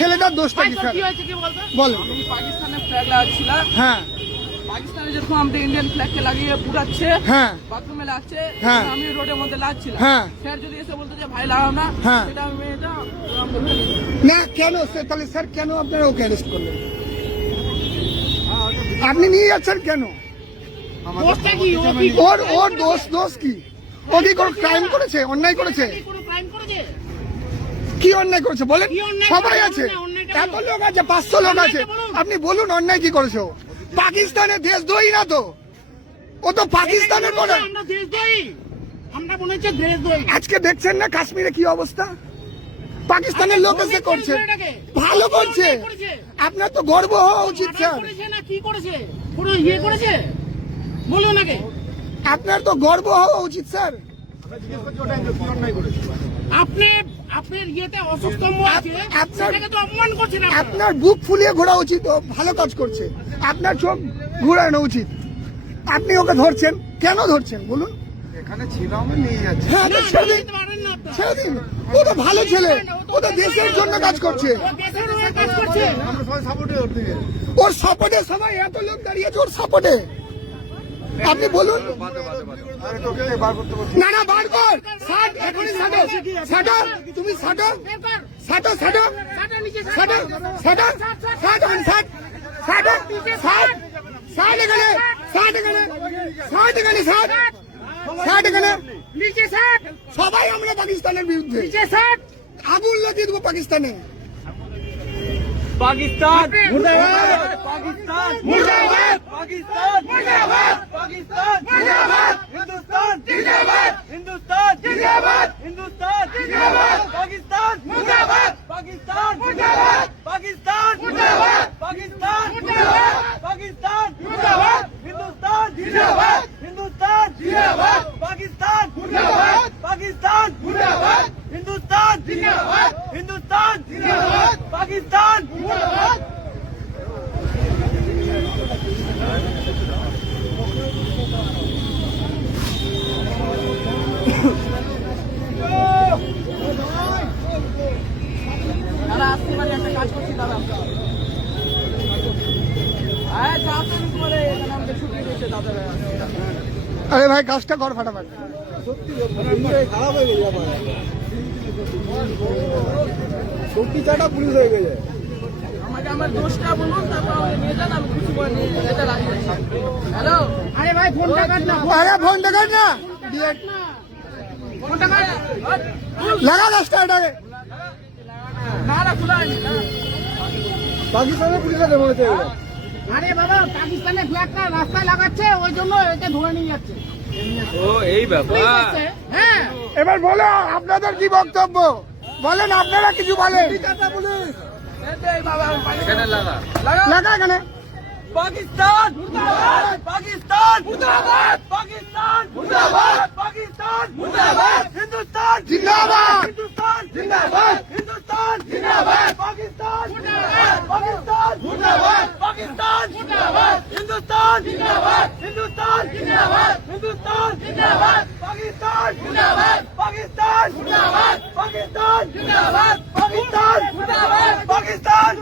ছেলেটার দোষটা কি স্যার বলো। আমি পাকিস্তানের ফ্ল্যাগ লাগাচ্ছিলাম। হ্যাঁ পাকিস্তানে যেরকম আমাদের ইন্ডিয়ান ফ্ল্যাগকে লাগিয়ে পুড়াচ্ছে, হ্যাঁ বাথরুমে লাগছে, হ্যাঁ। আমি রোডের মধ্যে লাগছিলাম। হ্যাঁ। স্যার যদি এসে বলতো যে ভাই লাগাও না, হ্যাঁ। সেটা আমি মেয়েটা না কেন তাহলে স্যার কেন আপনারা ওকে অ্যারেস্ট করলেন? আপনি নিয়ে যাচ্ছেন কেন? ওর দোষ কি? ও কি কোনো ক্রাইম করেছে, অন্যায় করেছে? কি অন্যায় করেছে বলেন? সবাই আছে, এত লোক আছে, 500 লোক আছে, আপনি বলুন অন্যায় কি করেছে? ও পাকিস্তানের দেশদ্রোহী না তো, ও তো পাকিস্তানের করে। আজকে দেখছেন না কাশ্মীরে কি অবস্থা? পাকিস্তানের লোক এসে করছে, ভালো করছে। আপনার তো গর্ব হওয়া উচিত স্যার। আপনার তো গর্ব হওয়া উচিত স্যার। আপনার বুক ফুলিয়ে ঘোরা উচিত, ভালো কাজ করছে। আপনার চোখ ঘুরানো উচিত। আপনি ওকে ধরছেন কেন? ধরছেন বলুন। এখানে ছিল আমি নিয়ে যাচ্ছি। হ্যাঁ ছেড়ে দিন, ও তো ভালো ছেলে, ও তো দেশের জন্য কাজ করছে। আমরা সবাই সাপোর্টে করতে গেছি। ওর সাপোর্টে সবাই এত লোক দাঁড়িয়েছে ওর সাপোর্টে। আপনি বলুন। আরে তোকে বার করতে বলছি। না বার কর, ষাট এখনই ষাটো, তুমি ষাটো সবাই আমরা পাকিস্তানের বিরুদ্ধে আগুন লাগিয়ে দেবো পাকিস্তানে। পাকিস্তান মুর্দাবাদ, পাকিস্তান মুর্দাবাদ, পাকিস্তান মুর্দাবাদ, পাকিস্তান মুর্দাবাদ, হিন্দুস্তান জিন্দাবাদ, হিন্দুস্তান জিন্দাবাদ, হিন্দুস্তান জিন্দাবাদ, পাকিস্তান মুর্দাবাদ, পাকিস্তান মুর্দাবাদ, পাকিস্তান মুর্দাবাদ, পাকিস্তান মুর্দাবাদ, পাকিস্তান মুর্দাবাদ, হিন্দুস্তান জিন্দাবাদ, হিন্দুস্তান জিন্দাবাদ, পাকিস্তান মুর্দাবাদ, পাকিস্তান মুর্দাবাদ, হিন্দুস্তান জিন্দাবাদ, হিন্দুস্তান জিন্দাবাদ, পাকিস্তান মুর্দাবাদ। দাদা আসতে পারি, একটা কাজ করছি দাদা। আরে তাড়াতাড়ি করে, এখানে আমাকে ছুটি দিয়েছে দাদা। আরে ভাই কাজটা কর ফাটাফাট। খারাপ হয়ে গেছে আমার। সত্যি চাটা পুলিশ হয়ে গেছে। আমাকে আমার দোষটা বলুন, তারপর আমাকে নিয়ে যান, আমি কিছু করে নিয়ে যেতে রাজি আছি। হ্যালো, আরে ভাই ফোনটা কাট না, আরে ফোনটা কাট না, ফোনটা কাট লাগা গাছটা এটাকে। না না খোলা হয়নি। পাকিস্তানের পুলিশ আছে মনে হচ্ছে। আরে বাবা, পাকিস্তানের ফ্ল্যাগটা রাস্তায় লাগাচ্ছে, ওই জন্য একে ধরে নিয়ে যাচ্ছে। ও এই ব্যাপার। হ্যাঁ, এবার বলো আপনাদের কি বক্তব্য, বলেন আপনারা কিছু বলেন। এই বাবা, আমি পানি এখানে লাগা। লাগা এখানে। পাকিস্তান মুর্দাবাদ, পাকিস্তান মুর্দাবাদ, পাকিস্তান মুর্দাবাদ, পাকিস্তান মুর্দাবাদ, হিন্দুস্তান জিন্দাবাদ, হিন্দুস্তান জিন্দাবাদ, হিন্দুস্তান জিন্দাবাদ, পাকিস্তান মুর্দাবাদ, পাকিস্তান মুর্দাবাদ, পাকিস্তান মুর্দাবাদ, হিন্দুস্তান জিন্দাবাদ, হিন্দুস্তান জিন্দাবাদ, হিন্দুস্তান জিন্দাবাদ, পাকিস্তান মুর্দাবাদ, পাকিস্তান মুর্দাবাদ, পাকিস্তান জিন্দাবাদ, পাকিস্তান মুর্দাবাদ, পাকিস্তান